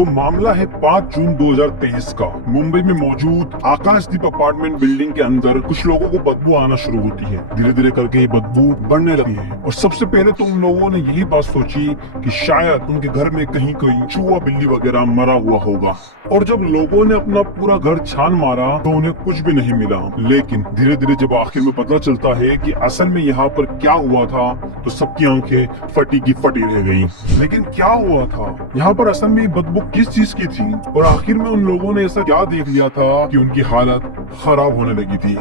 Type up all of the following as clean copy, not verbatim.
तो मामला है 5 जून 2023 का। मुंबई में मौजूद आकाशदीप अपार्टमेंट बिल्डिंग के अंदर कुछ लोगों को बदबू आना शुरू होती है। धीरे धीरे करके ये बदबू बढ़ने लगी है और सबसे पहले तो उन लोगों ने यही बात सोची कि शायद उनके घर में कहीं कोई चूहा बिल्ली वगैरह मरा हुआ होगा। और जब लोगों ने अपना पूरा घर छान मारा तो उन्हें कुछ भी नहीं मिला। लेकिन धीरे धीरे जब आखिर में पता चलता है कि असल में यहाँ पर क्या हुआ था तो सबकी आंखें फटी की फटी रह गई। लेकिन क्या हुआ था यहाँ पर, असल में बदबू किस चीज की थी और आखिर में उन लोगों ने ऐसा क्या देख लिया था कि उनकी हालत खराब होने लगी थी।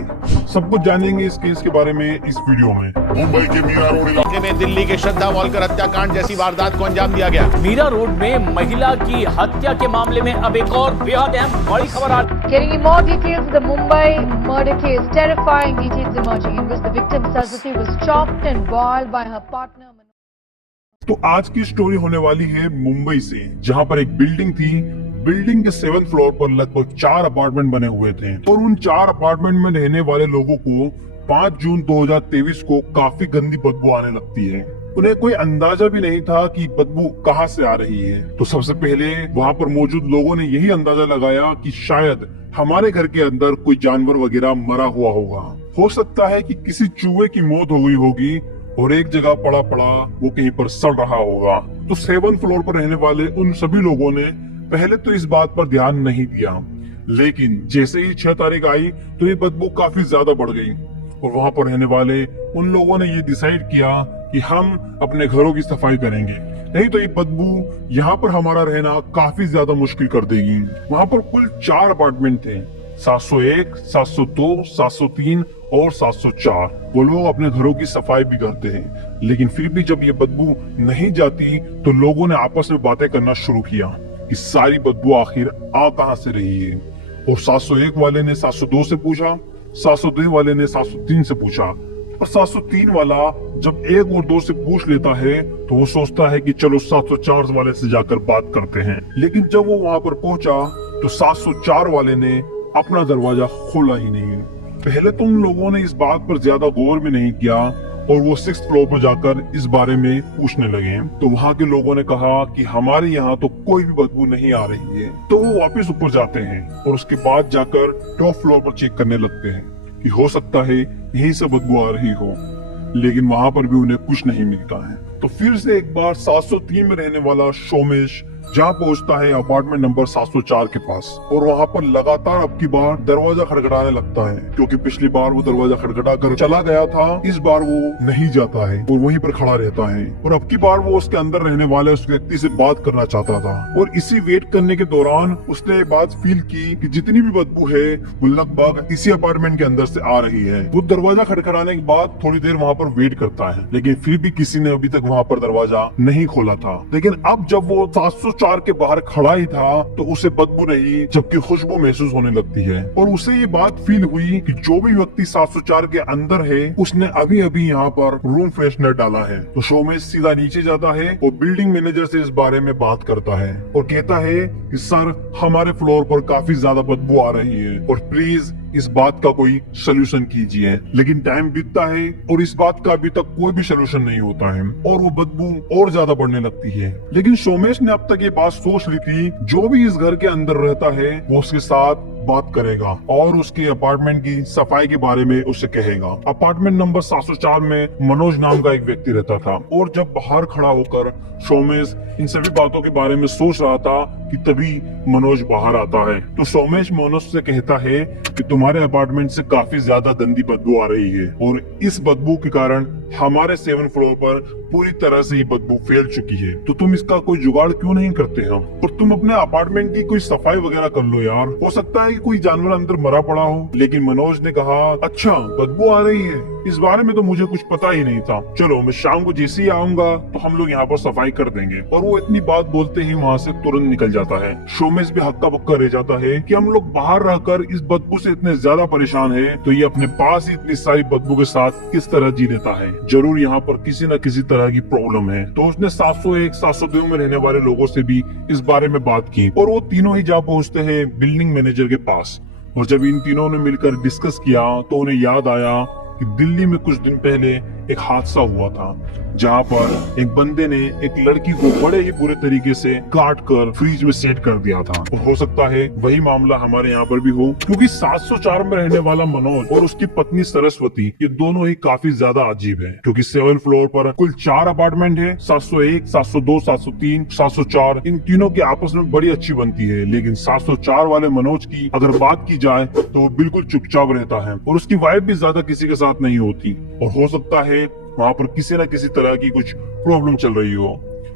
सब कुछ जानेंगे इस केस के बारे में इस वीडियो में। मुंबई के मीरा रोड इलाके में दिल्ली के श्रद्धा वॉलकर हत्याकांड जैसी वारदात को अंजाम दिया गया। मीरा रोड में महिला की हत्या के मामले में अब एक और बेहद अहम बड़ी खबर आ Getting in more details of the Mumbai murder case, terrifying details emerging in which the victim Saraswati was chopped and boiled by her partner. तो आज की स्टोरी होने वाली है मुंबई से, जहाँ पर एक बिल्डिंग थी। बिल्डिंग के 7th फ्लोर पर लगभग 4 अपार्टमेंट बने हुए थे और उन 4 अपार्टमेंट में रहने वाले लोगों को 5 जून 2023 को काफी गंदी बदबू आने लगती है। उन्हें कोई अंदाजा भी नहीं था कि बदबू कहाँ से आ रही है। तो सबसे पहले वहाँ पर मौजूद लोगों ने यही अंदाजा लगाया कि शायद हमारे घर के अंदर कोई जानवर वगैरह मरा हुआ होगा। हो सकता है कि किसी चूहे की मौत हो गई होगी और एक जगह पड़ा पड़ा वो कहीं पर सड़ रहा होगा। तो 7th फ्लोर पर रहने वाले उन सभी लोगों ने पहले तो इस बात पर ध्यान नहीं दिया, लेकिन जैसे ही 6 तारीख आई तो ये बदबू काफी ज्यादा बढ़ गई और वहां पर रहने वाले उन लोगों ने ये डिसाइड किया कि हम अपने घरों की सफाई करेंगे, नहीं तो ये बदबू यहाँ पर हमारा रहना काफी ज्यादा मुश्किल कर देगी। वहाँ पर कुल 4 अपार्टमेंट थे, 701, 702, 703 और 704। वो लोग अपने घरों की सफाई भी करते हैं, लेकिन फिर भी जब ये बदबू नहीं जाती तो लोगों ने आपस में बातें करना शुरू किया कि सारी बदबू आखिर आ कहां से रही है। और 701 वाले ने 702 से पूछा, 702 वाले ने 703 से पूछा और 703 वाला जब 1 और 2 से पूछ लेता है तो वो सोचता है कि चलो 704 वाले से जाकर बात करते हैं। लेकिन जब वो वहां पर पहुंचा तो 704 वाले ने अपना दरवाजा खोला ही नहीं। पहले तो उन लोगों ने इस बात पर ज्यादा गौर भी नहीं किया और वो 6th फ्लोर पर जाकर इस बारे में पूछने लगे। तो वहाँ के लोगों ने कहा कि हमारे यहाँ तो कोई भी बदबू नहीं आ रही है। तो वो वापस ऊपर जाते हैं और उसके बाद जाकर टॉप फ्लोर पर चेक करने लगते हैं कि हो सकता है यही से बदबू आ रही हो, लेकिन वहाँ पर भी उन्हें कुछ नहीं मिलता है। तो फिर से एक बार 703 में रहने वाला सोमेश जहाँ पहुँचता है अपार्टमेंट नंबर 704 के पास और वहाँ पर लगातार अब की बार दरवाजा खड़खड़ाने लगता है, क्योंकि पिछली बार वो दरवाजा खड़खड़ा कर चला गया था, इस बार वो नहीं जाता है और वहीं पर खड़ा रहता है। और अब की बार वो उसके अंदर रहने वाले उस व्यक्ति से बात करना चाहता था और इसी वेट करने के दौरान उसने ये बात फील की कि जितनी भी बदबू है वो लगभग इसी अपार्टमेंट के अंदर से आ रही है। वो दरवाजा खड़खड़ाने के बाद थोड़ी देर वहाँ पर वेट करता है, लेकिन फिर भी किसी ने अभी तक वहाँ पर दरवाजा नहीं खोला था। लेकिन अब जब वो 704 के बाहर खड़ा ही था तो उसे बदबू नहीं जबकि खुशबू महसूस होने लगती है और उसे ये बात फील हुई कि जो भी व्यक्ति 704 के अंदर है उसने अभी अभी यहाँ पर रूम फ्रेशनर डाला है। तो सोमेश सीधा नीचे जाता है और बिल्डिंग मैनेजर से इस बारे में बात करता है और कहता है कि सर, हमारे फ्लोर पर काफी ज्यादा बदबू आ रही है और प्लीज इस बात का कोई सोल्यूशन कीजिए। लेकिन टाइम बीतता है और इस बात का अभी तक कोई भी सोल्यूशन नहीं होता है और वो बदबू और ज्यादा बढ़ने लगती है। लेकिन सोमेश ने अब तक ये बात सोच ली थी, जो भी इस घर के अंदर रहता है वो उसके साथ बात करेगा और उसके अपार्टमेंट की सफाई के बारे में उसे कहेगा। अपार्टमेंट नंबर 704 में मनोज नाम का एक व्यक्ति रहता था और जब बाहर खड़ा होकर सोमेश इन सभी बातों के बारे में सोच रहा था कि तभी मनोज बाहर आता है। तो सोमेश मनोज से कहता है कि तुम्हारे अपार्टमेंट से काफी ज्यादा गंदी बदबू आ रही है और इस बदबू के कारण हमारे 7th फ्लोर पर पूरी तरह से ये बदबू फैल चुकी है। तो तुम इसका कोई जुगाड़ क्यों नहीं करते हो और तुम अपने अपार्टमेंट की कोई सफाई वगैरह कर लो यार, हो सकता है कि कोई जानवर अंदर मरा पड़ा हो। लेकिन मनोज ने कहा, अच्छा बदबू आ रही है, इस बारे में तो मुझे कुछ पता ही नहीं था। चलो मैं शाम को जैसे ही आऊंगा तो हम लोग यहाँ पर सफाई कर देंगे। और वो इतनी बात बोलते ही वहाँ से तुरंत निकल जाता है। सोमेश भी हक्का बक्का रह जाता है कि हम लोग बाहर रहकर इस बदबू से इतने ज्यादा परेशान है तो ये अपने पास ही इतनी सारी बदबू के साथ किस तरह जी लेता है, जरूर यहाँ पर किसी न किसी तरह की प्रॉब्लम है। तो उसने 701, 702 में रहने वाले लोगों से भी इस बारे में बात की और वो तीनों ही जा पहुँचते हैं बिल्डिंग मैनेजर के पास। और जब इन तीनों ने मिलकर डिस्कस किया तो उन्हें याद आया कि दिल्ली में कुछ दिन पहले एक हादसा हुआ था जहाँ पर एक बंदे ने एक लड़की को बड़े ही बुरे तरीके से काट कर फ्रीज में सेट कर दिया था। और हो सकता है वही मामला हमारे यहाँ पर भी हो, क्योंकि 704 में रहने वाला मनोज और उसकी पत्नी सरस्वती ये दोनों ही काफी ज्यादा अजीब है, क्योंकि 7th फ्लोर पर कुल 4 अपार्टमेंट है। 701, 702, 703, 704 इन तीनों की आपस में बड़ी अच्छी बनती है, लेकिन 704 वाले मनोज की अगर बात की जाए तो वो बिल्कुल चुपचाप रहता है और उसकी वाइफ भी ज्यादा किसी के साथ नहीं होती। और हो सकता है वहाँ पर किसी न किसी तरह की कुछ प्रॉब्लम चल रही हो,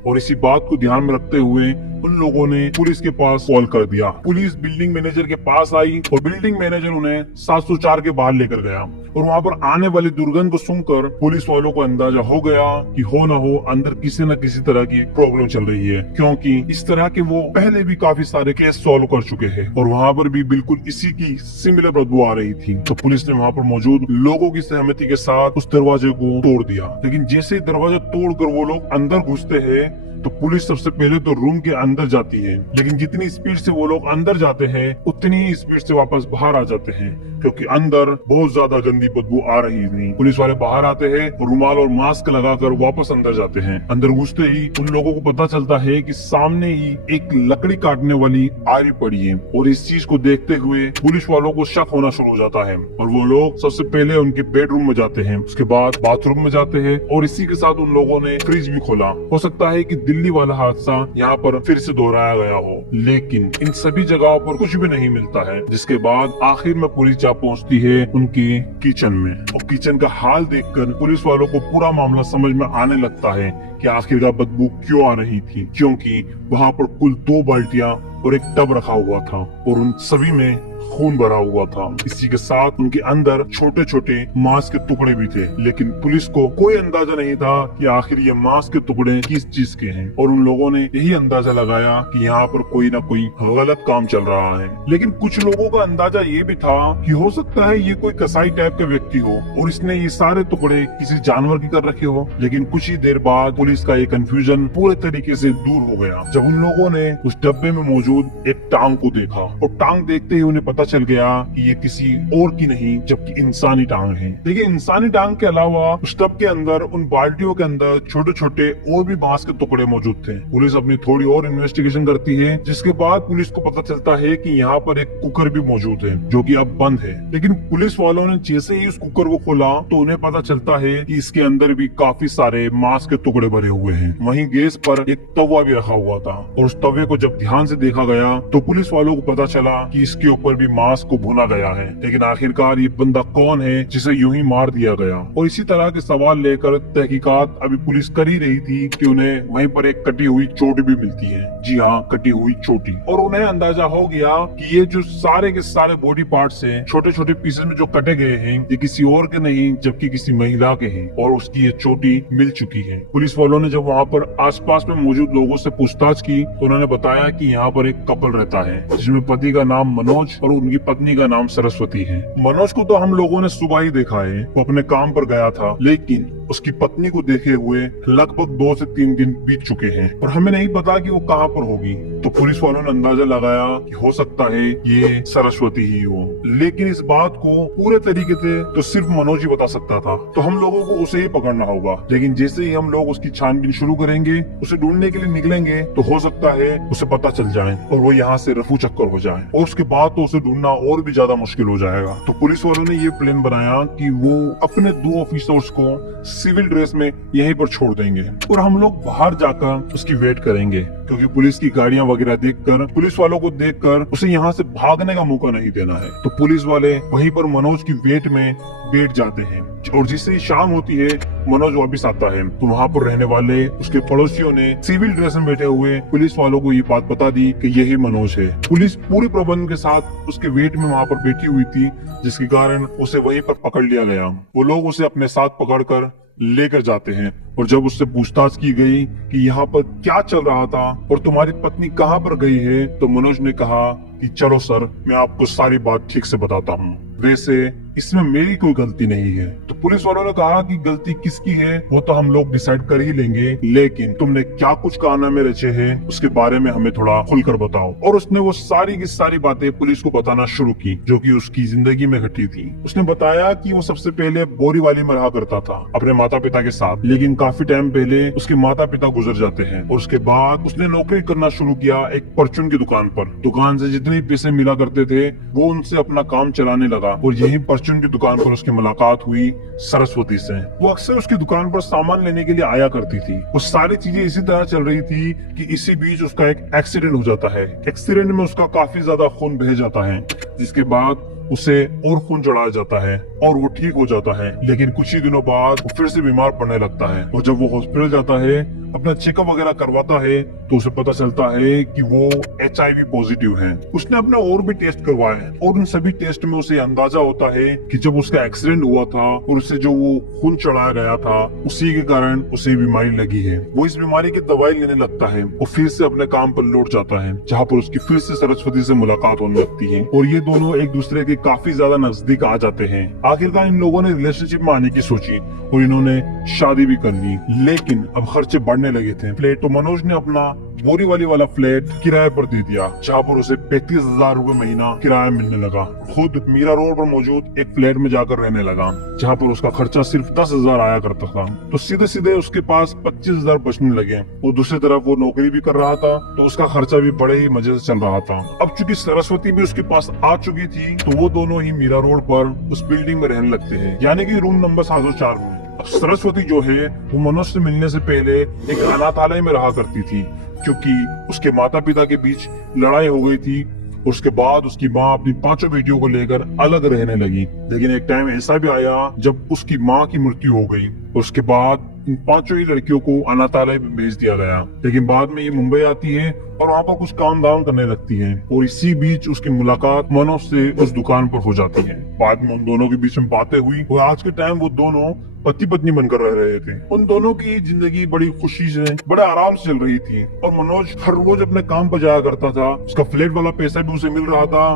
और इसी बात को ध्यान में रखते हुए उन लोगों ने पुलिस के पास कॉल कर दिया। पुलिस बिल्डिंग मैनेजर के पास आई और बिल्डिंग मैनेजर उन्हें 704 के बाहर लेकर गया, और वहाँ पर आने वाली दुर्गंध को सुनकर पुलिस वालों को अंदाजा हो गया कि हो न हो अंदर किसी न किसी तरह की प्रॉब्लम चल रही है, क्योंकि इस तरह के वो पहले भी काफी सारे केस सॉल्व कर चुके हैं और वहाँ पर भी बिल्कुल इसी की सिमिलर बदबू आ रही थी। तो पुलिस ने वहाँ पर मौजूद लोगों की सहमति के साथ उस दरवाजे को तोड़ दिया। लेकिन जैसे ही दरवाजा तोड़कर वो लोग अंदर घुसते हैं तो पुलिस सबसे पहले तो रूम के अंदर जाती है, लेकिन जितनी स्पीड से वो लोग अंदर जाते हैं उतनी ही स्पीड से वापस बाहर आ जाते हैं, क्योंकि अंदर बहुत ज्यादा गंदी बदबू आ रही थी। पुलिस वाले बाहर आते हैं और रुमाल और मास्क लगाकर वापस अंदर जाते हैं। अंदर घुसते ही उन लोगों को पता चलता है कि सामने ही एक लकड़ी काटने वाली आरी पड़ी है, और इस चीज को देखते हुए पुलिस वालों को शक होना शुरू हो जाता है और वो लोग सबसे पहले उनके बेडरूम में जाते हैं, उसके बाद बाथरूम में जाते हैं, और इसी के साथ उन लोगों ने फ्रिज भी खोला। हो सकता है कि दिल्ली वाला हादसा यहाँ पर फिर से दोहराया गया हो, लेकिन इन सभी जगहों पर कुछ भी नहीं मिलता है। जिसके बाद आखिर में पुलिस जा पहुँचती है उनके किचन में, और किचन का हाल देखकर पुलिस वालों को पूरा मामला समझ में आने लगता है कि आखिरकार बदबू क्यों आ रही थी, क्योंकि वहाँ पर कुल 2 बाल्टियां और एक टब रखा हुआ था और उन सभी में खून भरा हुआ था। इसी के साथ उनके अंदर छोटे छोटे मांस के टुकड़े भी थे, लेकिन पुलिस को कोई अंदाजा नहीं था कि आखिर ये मांस के टुकड़े किस चीज के हैं, और उन लोगों ने यही अंदाजा लगाया कि यहाँ पर कोई ना कोई गलत काम चल रहा है। लेकिन कुछ लोगों का अंदाजा ये भी था कि हो सकता है ये कोई कसाई टाइप का व्यक्ति हो और इसने ये सारे टुकड़े किसी जानवर के कर रखे हो। लेकिन कुछ ही देर बाद पुलिस का ये कंफ्यूजन पूरे तरीके से दूर हो गया जब उन लोगों ने उस डब्बे में मौजूद एक टांग को देखा, और टांग देखते ही उन्हें पता चल गया कि ये किसी और की नहीं जबकि इंसानी टांग है। लेकिन इंसानी टांग के अलावा उस टब के अंदर उन बाल्टियों के अंदर छोटे छोटे और भी बांस के टुकड़े मौजूद थे। पुलिस अपनी थोड़ी और इन्वेस्टिगेशन करती है, जिसके बाद पुलिस को पता चलता है कि यहाँ पर एक कुकर भी मौजूद है जो कि अब बंद है। लेकिन पुलिस वालों ने जैसे ही उस कुकर को खोला तो उन्हें पता चलता है कि इसके अंदर भी काफी सारे मांस के टुकड़े भरे हुए हैं। वहीं गैस पर एक तवा भी रखा हुआ था, और उस तवे को जब ध्यान से देखा गया तो पुलिस वालों को पता चला कि इसके ऊपर भी मांस को भुना गया है। लेकिन आखिरकार ये बंदा कौन है जिसे यूं ही मार दिया गया, और इसी तरह के सवाल लेकर तहकीकात अभी पुलिस कर ही रही थी कि उन्हें वहीं पर एक कटी हुई चोटी भी मिलती है। जी हाँ, कटी हुई चोटी। और उन्हें अंदाजा हो गया कि ये जो सारे के सारे बॉडी पार्ट्स हैं, छोटे छोटे पीसेस में जो कटे गए हैं, ये किसी और के नहीं जबकि किसी महिला के हैं, और उसकी ये चोटी मिल चुकी है। पुलिस वालों ने जब वहाँ पर आसपास में मौजूद लोगों से पूछताछ की तो उन्होंने बताया कि यहाँ पर एक कपल रहता है जिसमें पति का नाम मनोज और उनकी पत्नी का नाम सरस्वती है। मनोज को तो हम लोगों ने सुबह ही देखा है, वो अपने काम पर गया था, लेकिन उसकी पत्नी को देखे हुए लगभग 2 से 3 दिन बीत चुके हैं और हमें नहीं पता कि वो कहाँ पर होगी। तो पुलिस वालों ने अंदाजा लगाया कि हो सकता है ये सरस्वती ही हो, लेकिन इस बात को पूरे तरीके से तो सिर्फ मनोज ही बता सकता था, तो हम लोगों को उसे ही पकड़ना होगा। लेकिन जैसे ही हम लोग उसकी छानबीन शुरू करेंगे, उसे ढूंढने के लिए निकलेंगे, तो हो सकता है उसे पता चल जाए और वो यहाँ से रफू चक्कर हो जाए, और उसके बाद तो उसे ढूंढना और भी ज्यादा मुश्किल हो जाएगा। तो पुलिस वालों ने ये प्लान बनाया कि वो अपने 2 ऑफिसर्स को सिविल ड्रेस में यहीं पर छोड़ देंगे और हम लोग बाहर जाकर उसकी वेट करेंगे, क्योंकि पुलिस की गाड़ियां वगैरह देखकर, पुलिस वालों को देखकर उसे यहाँ से भागने का मौका नहीं देना है। तो पुलिस वाले वहीं पर मनोज की वेट में बैठ जाते हैं, और जिससे ही शाम होती है मनोज वापस आता है। तो वहाँ पर रहने वाले उसके पड़ोसियों ने सिविल ड्रेस में बैठे हुए पुलिस वालों को ये बात बता दी कि यही मनोज है। पुलिस पूरे प्रबंध के साथ उसके वेट में वहाँ पर बैठी हुई थी, जिसके कारण उसे वहीं पर पकड़ लिया गया। वो लोग उसे अपने साथ पकड़कर लेकर जाते हैं, और जब उससे पूछताछ की गई कि यहाँ पर क्या चल रहा था और तुम्हारी पत्नी कहाँ पर गई है, तो मनोज ने कहा कि चलो सर, मैं आपको सारी बात ठीक से बताता हूँ, वैसे इसमें मेरी कोई गलती नहीं है। तो पुलिस वालों ने कहा कि गलती किसकी है वो तो हम लोग डिसाइड कर ही लेंगे, लेकिन तुमने क्या कुछ कारनामे रचे हैं उसके बारे में हमें थोड़ा खुलकर बताओ। और उसने वो सारी की सारी बातें पुलिस को बताना शुरू की जो कि उसकी जिंदगी में घटी थी। उसने बताया कि वो सबसे पहले बोरीवाली में रहा करता था अपने माता पिता के साथ, लेकिन काफी टाइम पहले उसके माता पिता गुजर जाते हैं और उसके बाद उसने नौकरी करना शुरू किया एक परचून की दुकान पर। दुकान से जितने पैसे मिला करते थे वो उनसे अपना काम चलाने लगा और यही परचून की दुकान पर उसकी मुलाकात हुई सरस्वती से। वो अक्सर उसकी दुकान पर सामान लेने के लिए आया करती थी। वो सारी चीजें इसी तरह चल रही थी कि इसी बीच उसका एक एक्सीडेंट हो जाता है। एक्सीडेंट में उसका काफी ज्यादा खून बह जाता है, जिसके बाद उसे और खून चढ़ाया जाता है और वो ठीक हो जाता है। लेकिन कुछ ही दिनों बाद वो फिर से बीमार पड़ने लगता है और जब वो हॉस्पिटल जाता है अपना चेकअप वगैरह करवाता है तो उसे पता चलता है कि वो HIV पॉजिटिव है। उसने अपने और भी टेस्ट करवाए और उन सभी टेस्ट में उसे अंदाजा होता है कि जब उसका एक्सीडेंट हुआ था और उसे जो वो खून चढ़ाया गया था उसी के कारण उसे बीमारी लगी है। वो इस बीमारी की दवाई लेने लगता है और फिर से अपने काम पर लौट जाता है, जहाँ पर उसकी फिर से सरस्वती से मुलाकात होने लगती है और ये दोनों एक दूसरे के काफी ज्यादा नजदीक आ जाते हैं। आखिरकार इन लोगों ने रिलेशनशिप में आने की सोची और इन्होंने शादी भी कर ली, लेकिन अब खर्चे बढ़ने लगे थे। फ्लैट तो मनोज ने अपना बोरीवाली वाला फ्लैट किराए पर दे दिया, जहाँ पर उसे 35,000 रुपए महीना किराया मिलने लगा। खुद मीरा रोड पर मौजूद एक फ्लैट में जाकर रहने लगा, जहाँ पर उसका खर्चा सिर्फ 10,000 आया करता था। तो सीधे सीधे उसके पास 25,000 बचने लगे। वो दूसरी तरफ वो नौकरी भी कर रहा था तो उसका खर्चा भी बड़े ही मजे से चल रहा था। अब चूंकि सरस्वती भी उसके पास आ चुकी थी तो वो दोनों ही मीरा रोड पर उस बिल्डिंग में रहने लगते हैं, यानी कि रूम नंबर 704 में। अब सरस्वती जो है वो मनोज से मिलने से पहले एक अनाथालय में रहा करती थी, क्योंकि उसके माता पिता के बीच लड़ाई हो गई थी। उसके बाद उसकी माँ अपनी 5 बेटियों को लेकर अलग रहने लगी। लेकिन एक टाइम ऐसा भी आया जब उसकी माँ की मृत्यु हो गई। उसके बाद इन 5 ही लड़कियों को अनाथालय में भेज दिया गया। लेकिन बाद में ये मुंबई आती है और वहाँ पर कुछ काम धाम करने लगती है और इसी बीच उसकी मुलाकात मनोज से उस दुकान पर हो जाती है। बाद में उन दोनों के बीच में बातें हुई और आज के टाइम वो दोनों पति पत्नी बनकर रह रहे थे। उन दोनों की जिंदगी बड़ी खुशी से बड़े आराम से चल रही थी और मनोज हर रोज अपने काम पर जाया करता था। उसका फ्लैट वाला पैसा भी उसे मिल रहा था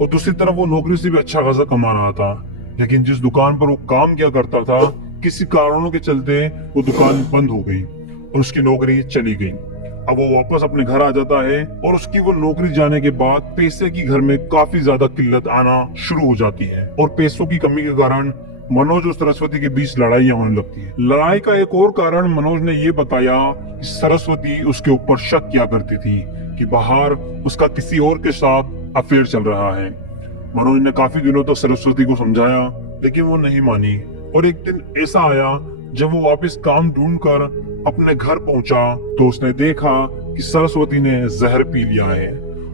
और दूसरी तरफ वो नौकरी से भी अच्छा खासा कमा रहा था। लेकिन जिस दुकान पर वो काम किया करता था किसी कारणों के चलते वो दुकान बंद हो गई और उसकी नौकरी चली गई। अब वो वापस अपने घर आ जाता है और उसकी वो नौकरी जाने के बाद पैसे की घर में काफी ज्यादा किल्लत आना शुरू हो जाती है और पैसों की कमी के कारण मनोज और सरस्वती के बीच लड़ाइयां होने लगती है। लड़ाई का एक और कारण मनोज ने ये बताया कि सरस्वती उसके ऊपर शक किया करती थी कि बाहर उसका किसी और के साथ अफेयर चल रहा है। मनोज ने काफी दिनों तक सरस्वती को समझाया लेकिन वो नहीं मानी और एक दिन ऐसा आया जब वो वापस काम ढूंढकर अपने घर पहुंचा तो उसने देखा कि सरस्वती ने जहर पी लिया है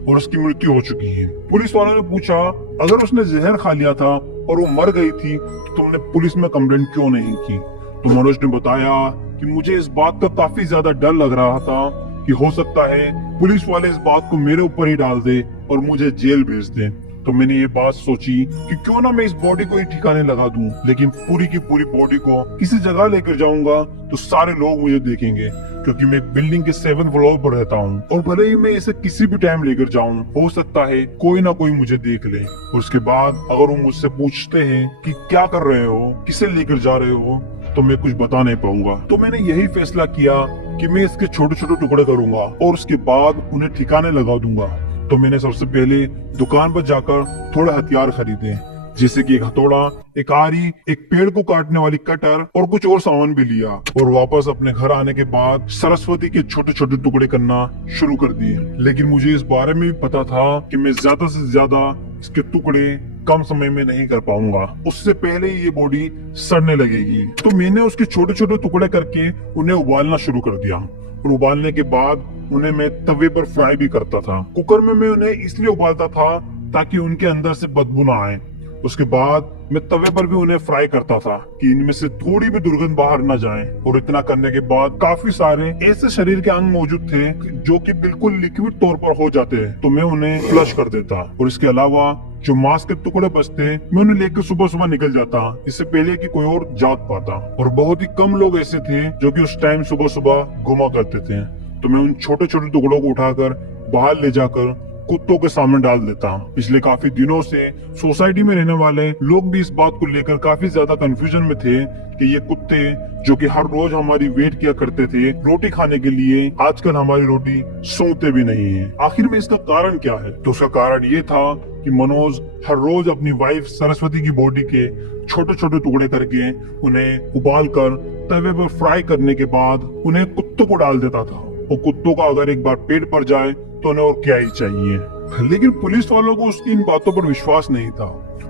और उसकी मृत्यु हो चुकी है। पुलिस वालों ने पूछा अगर उसने जहर खा लिया था और वो मर गई थी तो तुमने पुलिस में कंप्लेंट क्यों नहीं की? तो मनोज ने बताया कि मुझे इस बात का काफी ज्यादा डर लग रहा था कि हो सकता है पुलिस वाले इस बात को मेरे ऊपर ही डाल दे और मुझे जेल भेज दे। तो मैंने ये बात सोची कि क्यों ना मैं इस बॉडी को ही ठिकाने लगा दूं, लेकिन पूरी की पूरी बॉडी को किसी जगह लेकर जाऊंगा तो सारे लोग मुझे देखेंगे, क्योंकि मैं एक बिल्डिंग के 7th फ्लोर पर रहता हूँ और भले ही मैं इसे किसी भी टाइम लेकर जाऊं हो सकता है कोई ना कोई मुझे देख ले। और उसके बाद अगर वो मुझसे पूछते हैं कि क्या कर रहे हो, किसे लेकर जा रहे हो, तो मैं कुछ बता नहीं पाऊंगा। तो मैंने यही फैसला किया कि मैं इसके छोटे छोटे टुकड़े करूंगा और उसके बाद उन्हें ठिकाने लगा दूंगा। तो मैंने सबसे पहले दुकान पर जाकर थोड़े हथियार खरीदे, जैसे कि एक हथौड़ा, एक आरी, एक पेड़ को काटने वाली कटर और कुछ और सामान भी लिया। और वापस अपने घर आने के बाद सरस्वती के छोटे छोटे टुकड़े करना शुरू कर दिए। लेकिन मुझे इस बारे में भी पता था कि मैं ज्यादा से ज्यादा इसके टुकड़े कम समय में नहीं कर पाऊंगा, उससे पहले ही ये बॉडी सड़ने लगेगी। तो मैंने उसके छोटे छोटे टुकड़े करके उन्हें उबालना शुरू कर दिया और उबालने के बाद उन्हें मैं तवे पर फ्राई भी करता था। कुकर में मैं उन्हें इसलिए उबालता था ताकि उनके अंदर से बदबू ना आए। उसके बाद मैं तवे पर भी उन्हें फ्राई करता था कि इनमें से थोड़ी भी दुर्गंध बाहर न जाए। और इतना करने के बाद काफी सारे ऐसे शरीर के अंग मौजूद थे जो कि बिल्कुल लिक्विड तौर पर हो जाते हैं, तो मैं उन्हें फ्लश कर देता। और इसके अलावा जो मांस के टुकड़े बचते मैं उन्हें लेकर सुबह सुबह निकल जाता, इससे पहले कि कोई और जाग पाता। और बहुत ही कम लोग ऐसे थे जो कि उस टाइम सुबह सुबह घुमा करते थे। तो मैं उन छोटे छोटे टुकड़ों को उठाकर बाहर ले जाकर कुत्तों के सामने डाल देता। पिछले काफी दिनों से सोसाइटी में रहने वाले लोग भी इस बात को लेकर काफी ज्यादा कंफ्यूजन में थे कि ये कुत्ते जो कि हर रोज हमारी वेट किया करते थे रोटी खाने के लिए, आजकल हमारी रोटी सूंघते भी नहीं है। आखिर में इसका कारण क्या है? तो उसका कारण ये था कि मनोज हर रोज अपनी वाइफ सरस्वती की बॉडी के छोटे छोटे टुकड़े करके उन्हें उबाल कर तवे पर फ्राई करने के बाद उन्हें कुत्तों को डाल देता था। और कुत्तों का अगर एक बार पेट भर जाए तो उन्हें और क्या ही चाहिए। लेकिन पुलिस वालों को उसकी इन बातों पर विश्वास नहीं था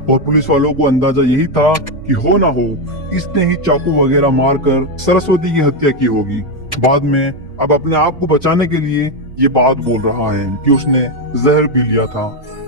और पुलिस वालों को अंदाजा यही था कि हो ना हो इसने ही चाकू वगैरह मारकर सरस्वती की हत्या की होगी। बाद में अब अपने आप को बचाने के लिए ये बात बोल रहा है कि उसने जहर पी लिया था,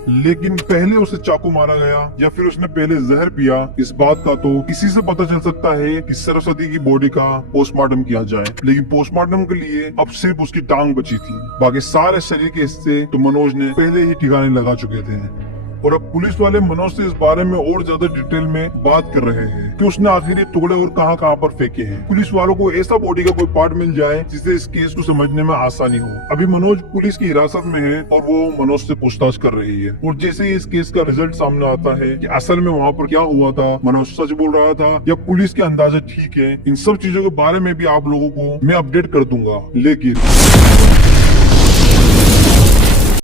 लेकिन पहले उसे चाकू मारा गया या फिर उसने पहले जहर पिया, इस बात का तो इसी से पता चल सकता है कि सरस्वती की बॉडी का पोस्टमार्टम किया जाए। लेकिन पोस्टमार्टम के लिए अब सिर्फ उसकी टांग बची थी, बाकी सारे शरीर के हिस्से तो मनोज ने पहले ही ठिकाने लगा चुके थे। और अब पुलिस वाले मनोज से इस बारे में और ज्यादा डिटेल में बात कर रहे हैं कि उसने आखिर ये टुकड़े और कहां पर फेंके हैं। पुलिस वालों को ऐसा बॉडी का कोई पार्ट मिल जाए जिससे इस केस को समझने में आसानी हो। अभी मनोज पुलिस की हिरासत में है और वो मनोज से पूछताछ कर रही है। और जैसे ही इस केस का रिजल्ट सामने आता है कि असल में वहाँ पर क्या हुआ था, मनोज सच बोल रहा था या पुलिस के अंदाजा ठीक है, इन सब चीजों के बारे में भी आप लोगों को मैं अपडेट कर दूंगा। लेकिन